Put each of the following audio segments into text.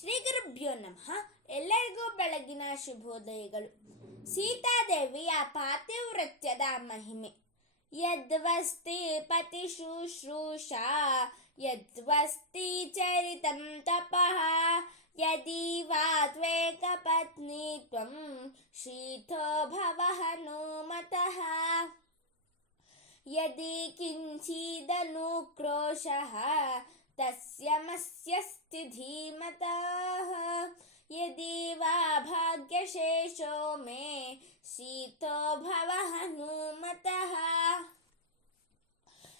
ಶ್ರೀ ಗುರುಭ್ಯೋ ನಮಃ. ಎಲ್ಲರಿಗೂ ಬೆಳಗಿನ ಶುಭೋದಯಗಳು. ಸೀತಾದೇವಿಯ ಪಾತಿವೃತ್ಯದ ಮಹಿಮೆ. ಯದ್ವಸ್ತಿ ಪತಿ ಶುಶ್ರೂಷ, ಯದ್ವಸ್ತಿ ಚರಿತಂ ತಪಃ, ಯದೀವಾ ತ್ವೇಕಪತ್ನಿ ತ್ವಂ ಶ್ರೀಥೋ ಭವ ಹನುಮತಃ ಯದಿ ಕಿಂಚಿದನುಕ್ರೋಶಃ ತಸ್ಯ ಮಸ್ಯಸ್ मस्यस्ति धीमतः यदि वा भाग्यशेषो मे शीतो ಭವ ಹನುಮತಃ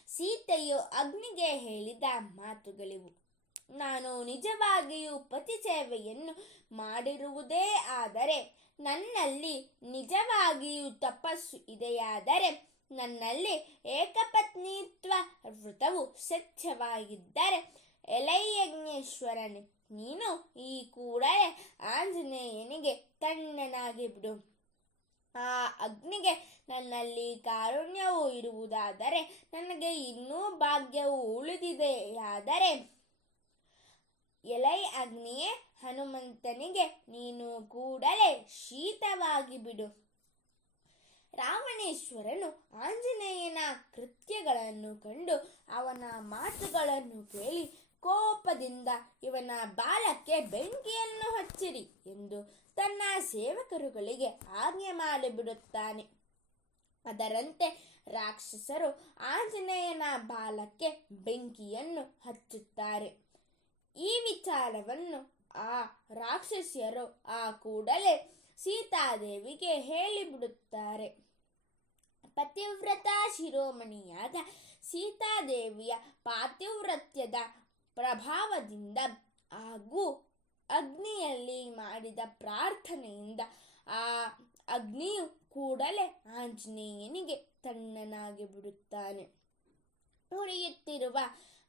ಸೀತೆಯು ಅಗ್ನಿಗೆ ಹೇಳಿದ ಮಾತುಗಳಿವು ನಾನು ನಿಜವಾಗಿಯೂ ಪತಿ ಸೇವೆಯನ್ನು ಮಾಡಿರುವುದೇ ಆದರೆ ನನ್ನಲ್ಲಿ ನಿಜವಾಗಿಯೂ ತಪಸ್ಸು ಇದೆಯಾದರೆ ನನ್ನಲ್ಲಿ ಏಕಪತ್ನಿತ್ವ ವೃತವು ಸತ್ಯವಾಗಿದ್ದರೆ ಎಲೈಯಜ್ಞೇಶ್ವರನೇ, ನೀನು ಈ ಕೂಡಲೇ ಆಂಜನೇಯನಿಗೆ ತಣ್ಣನಾಗಿ ಬಿಡು ಆ ಅಗ್ನಿಗೆ ನನ್ನಲ್ಲಿ ಕಾರುಣ್ಯವು ಇರುವುದಾದರೆ ನನಗೆ ಇನ್ನೂ ಭಾಗ್ಯವು ಉಳಿದಿದೆಯಾದರೆ ಎಲೈ ಅಗ್ನಿಯೇ ಹನುಮಂತನಿಗೆ ನೀನು ಕೂಡಲೇ ಶೀತವಾಗಿ ಬಿಡು ರಾವಣೇಶ್ವರನು ಆಂಜನೇಯನ ಕೃತ್ಯಗಳನ್ನು ಕಂಡು ಅವನ ಮಾತುಗಳನ್ನು ಕೇಳಿ ಕೋಪದಿಂದ ಇವನ ಬಾಲಕ್ಕೆ ಬೆಂಕಿಯನ್ನು ಹಚ್ಚಿರಿ ಎಂದು ತನ್ನ ಸೇವಕರುಗಳಿಗೆ ಆಜ್ಞೆ ಮಾಡಿಬಿಡುತ್ತಾನೆ. ಅದರಂತೆ ರಾಕ್ಷಸರು ಆಂಜನೇಯನ ಬಾಲಕ್ಕೆ ಬೆಂಕಿಯನ್ನು ಹಚ್ಚುತ್ತಾರೆ. ಈ ವಿಚಾರವನ್ನು ಆ ರಾಕ್ಷಸಿಯರು ಆ ಕೂಡಲೇ ಸೀತಾದೇವಿಗೆ ಹೇಳಿಬಿಡುತ್ತಾರೆ. ಪತಿವ್ರತ ಶಿರೋಮಣಿಯಾದ ಸೀತಾದೇವಿಯ ಪಾತಿವ್ರತ್ಯದ ಪ್ರಭಾವದಿಂದ ಹಾಗೂ ಅಗ್ನಿಯಲ್ಲಿ ಮಾಡಿದ ಪ್ರಾರ್ಥನೆಯಿಂದ ಆ ಅಗ್ನಿಯು ಕೂಡಲೇ ಆಂಜನೇಯನಿಗೆ ತಣ್ಣನಾಗಿ ಬಿಡುತ್ತಾನೆ. ಉರಿಯುತ್ತಿರುವ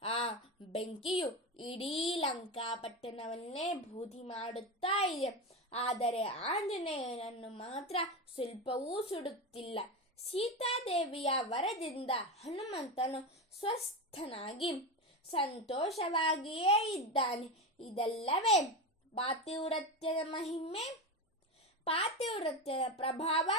ಆ ಬೆಂಕಿಯು ಇಡೀ ಲಂಕಾಪಟ್ಟಣವನ್ನೇ ಬೂದಿ ಮಾಡುತ್ತಾ ಇದೆ. ಆದರೆ ಆಂಜನೇಯನನ್ನು ಮಾತ್ರ ಸ್ವಲ್ಪವೂ ಸುಡುತ್ತಿಲ್ಲ. ಸೀತಾದೇವಿಯ ವರದಿಂದ ಹನುಮಂತನು ಸ್ವಸ್ಥನಾಗಿ ಸಂತೋಷವಾಗಿಯೇ ಇದ್ದಾನೆ. ಇದಲ್ಲವೇ, ಪಾತಿವ್ರತ್ಯದ ಮಹಿಮೆ, ಪಾತಿವ್ರತ್ಯದ ಪ್ರಭಾವ,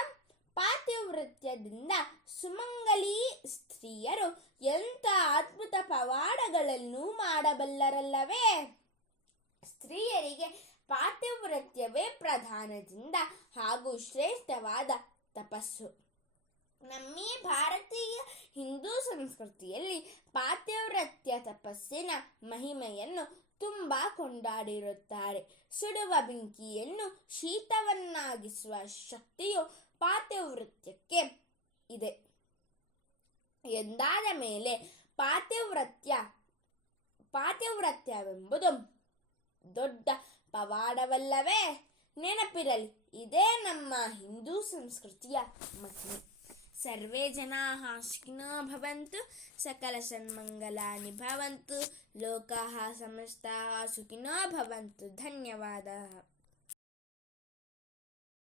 ಪಾತಿವ್ರತ್ಯದಿಂದ ಸುಮಂಗಲಿ ಸ್ತ್ರೀಯರು ಎಂಥ ಅದ್ಭುತ ಪವಾಡಗಳನ್ನು ಮಾಡಬಲ್ಲರಲ್ಲವೇ? ಸ್ತ್ರೀಯರಿಗೆ ಪಾತಿವ್ರತ್ಯವೇ ಪ್ರಧಾನದಿಂದ ಹಾಗೂ ಶ್ರೇಷ್ಠವಾದ ತಪಸ್ಸು. ನಮ್ಮೀ ಭಾರತೀಯ ಹಿಂದೂ ಸಂಸ್ಕೃತಿಯಲ್ಲಿ ಪಾತಿವ್ರತ್ಯ ತಪಸ್ಸಿನ ಮಹಿಮೆಯನ್ನು ತುಂಬ ಕೊಂಡಾಡಿರುತ್ತಾರೆ. ಸುಡುವ ಬೆಂಕಿಯನ್ನು ಶೀತವನ್ನಾಗಿಸುವ ಶಕ್ತಿಯು ಪಾತಿವೃತ್ಯಕ್ಕೆ ಇದೆ. ಎಂದಾದ ಮೇಲೆ ಪಾತಿವ್ರತ್ಯ ಪಾತಿವ್ರತ್ಯವೆಂಬುದು ದೊಡ್ಡ ಪವಾಡವಲ್ಲವೇ? ನೆನಪಿರಲಿ, ಇದೇ ನಮ್ಮ ಹಿಂದೂ ಸಂಸ್ಕೃತಿಯ ಮಹಿಮೆ. సర్వే జనా సుఖినో భవంతు సకల సన్మంగళాని భవంతు లోకా సమస్త సుఖినో భవంతు. ధన్యవాద.